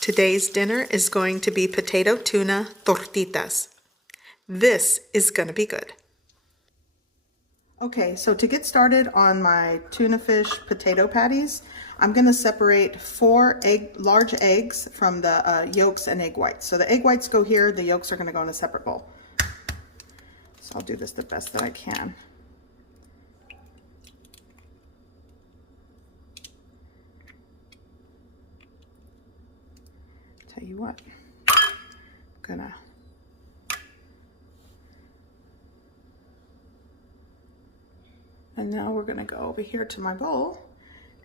Today's dinner is going to be potato tuna tortitas. This is going to be good. Okay, so to get started on my tuna fish potato patties, I'm going to separate 4 large eggs from the yolks and egg whites. So the egg whites go here, the yolks are going to go in a separate bowl. So I'll do this the best that I can. Tell you what, I'm gonna and now we're gonna go over here to my bowl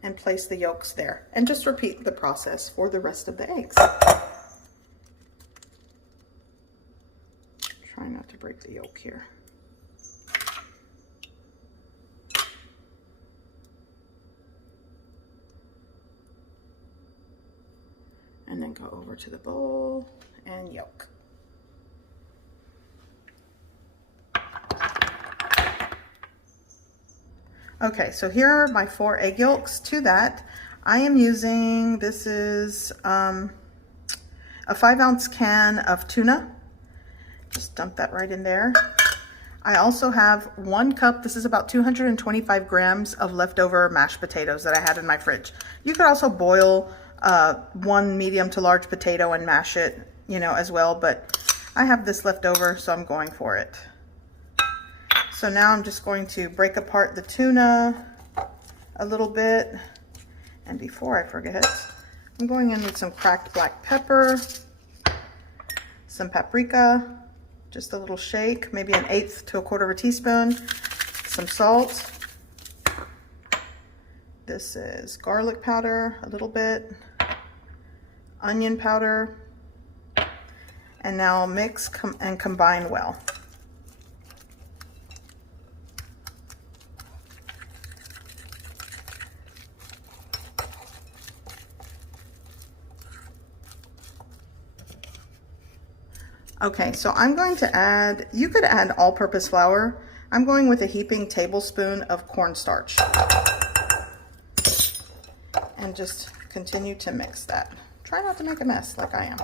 and place the yolks there and just repeat the process for the rest of the eggs. Try not to break the yolk here. And then go over to the bowl and yolk. Okay, so here are my 4 egg yolks. To that, I am using, this is a 5-ounce can of tuna. Just dump that right in there. I also have 1 cup, this is about 225 grams of leftover mashed potatoes that I had in my fridge. You could also boil 1 medium to large potato and mash it, you know, as well, but I have this left over, so I'm going for it. So now I'm just going to break apart the tuna a little bit, and before I forget, I'm going in with some cracked black pepper, some paprika, just a little shake, maybe 1/8 to 1/4 teaspoon, some salt. This is garlic powder, a little bit, onion powder, and now I'll mix and combine well. Okay, so I'm going to add, you could add all-purpose flour. I'm going with a heaping tablespoon of cornstarch. And just continue to mix that. Try not to make a mess like I am.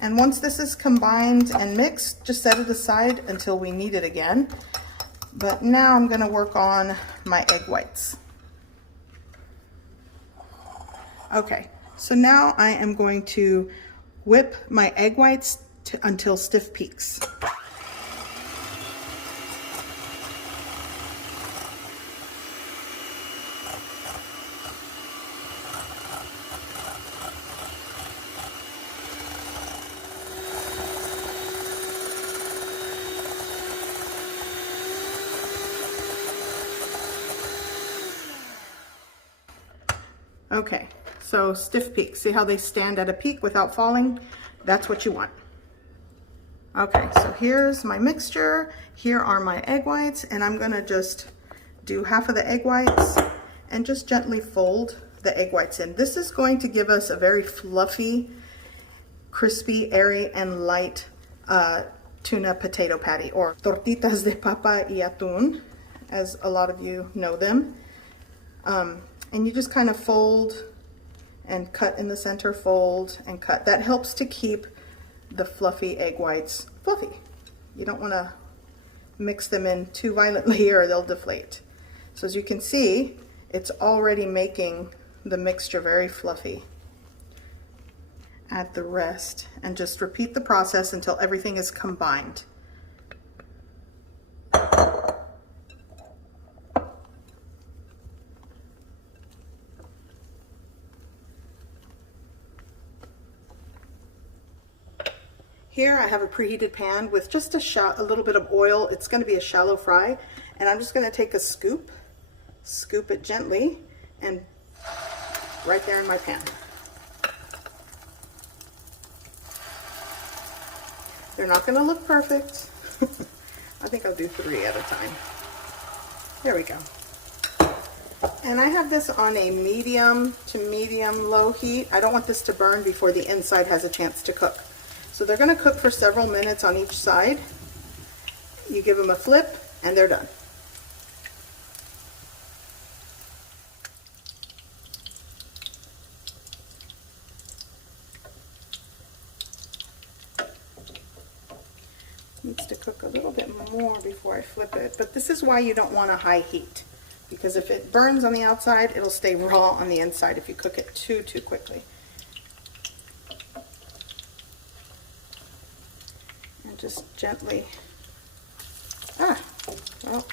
And once this is combined and mixed, just set it aside until we need it again. But now I'm going to work on my egg whites. Okay, so now I am going to whip my egg whites until stiff peaks. Okay, so stiff peaks. See how they stand at a peak without falling? That's what you want. Okay, so here's my mixture. Here are my egg whites, and I'm gonna just do half of the egg whites and just gently fold the egg whites in. This is going to give us a very fluffy, crispy, airy, and light tuna potato patty, or tortitas de papa y atún, as a lot of you know them. And you just kind of fold and cut in the center, fold and cut. That helps to keep the fluffy egg whites fluffy. You don't want to mix them in too violently or they'll deflate. So as you can see, it's already making the mixture very fluffy. Add the rest and just repeat the process until everything is combined. Here I have a preheated pan with just a little bit of oil. It's going to be a shallow fry, and I'm just going to take a scoop it gently, and right there in my pan. They're not going to look perfect. I think I'll do 3 at a time. There we go. And I have this on a medium to medium low heat. I don't want this to burn before the inside has a chance to cook. So they're going to cook for several minutes on each side. You give them a flip and they're done. more before I flip it. But this is why you don't want a high heat, because if it burns on the outside, it'll stay raw on the inside if you cook it too quickly. And just gently, well,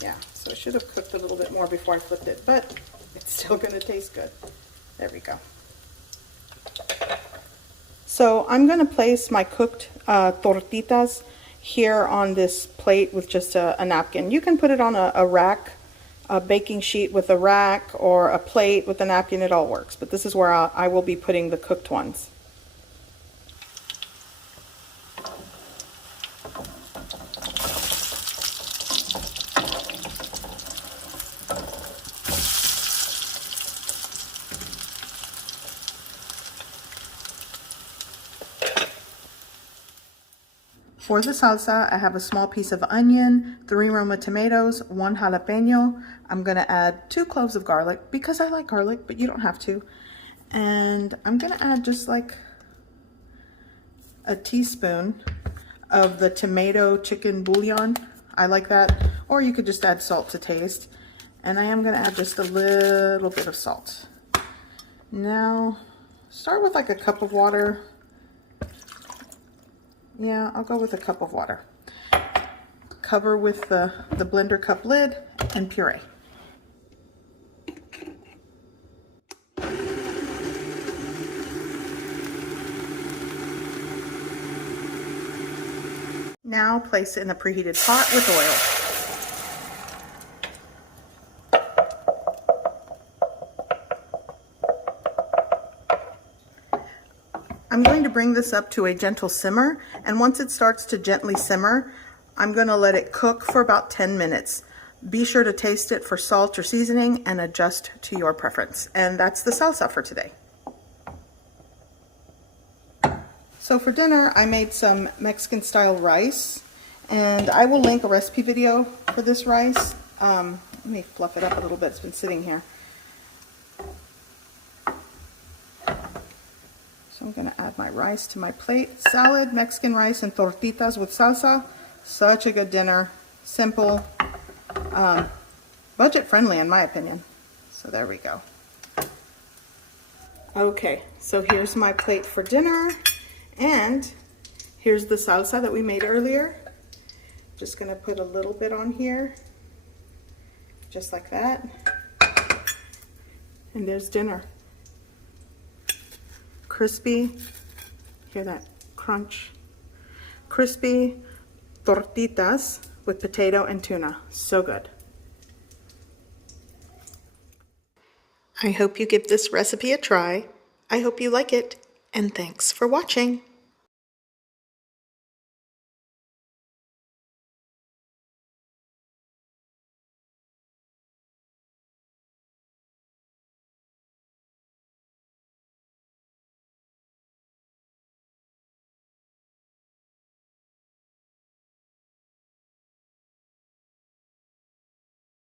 yeah, so I should have cooked a little bit more before I flipped it, but it's still gonna taste good. There we go. So I'm gonna place my cooked tortitas here on this plate with just a napkin. You can put it on a rack, a baking sheet with a rack, or a plate with a napkin, it all works. But this is where I will be putting the cooked ones. For the salsa, I have a small piece of onion, 3 Roma tomatoes, 1 jalapeno. I'm gonna add 2 cloves of garlic because I like garlic, but you don't have to. And I'm gonna add just like a teaspoon of the tomato chicken bouillon. I like that, or you could just add salt to taste. And I am gonna add just a little bit of salt. Now, start with like a cup of water. Yeah, I'll go with a cup of water. Cover with the blender cup lid and puree. Now place it in a preheated pot with oil. I'm going to bring this up to a gentle simmer, and once it starts to gently simmer, I'm going to let it cook for about 10 minutes. Be sure to taste it for salt or seasoning and adjust to your preference. And that's the salsa for today. So for dinner, I made some Mexican style rice, and I will link a recipe video for this rice. Let me fluff it up a little bit, it's been sitting here. So I'm going to add my rice to my plate. Salad, Mexican rice, and tortitas with salsa. Such a good dinner. Simple. Budget friendly in my opinion. So there we go. Okay, so here's my plate for dinner. And here's the salsa that we made earlier. Just going to put a little bit on here. Just like that. And there's dinner. Crispy, hear that crunch? Crispy tortitas with potato and tuna. So good. I hope you give this recipe a try. I hope you like it, and thanks for watching.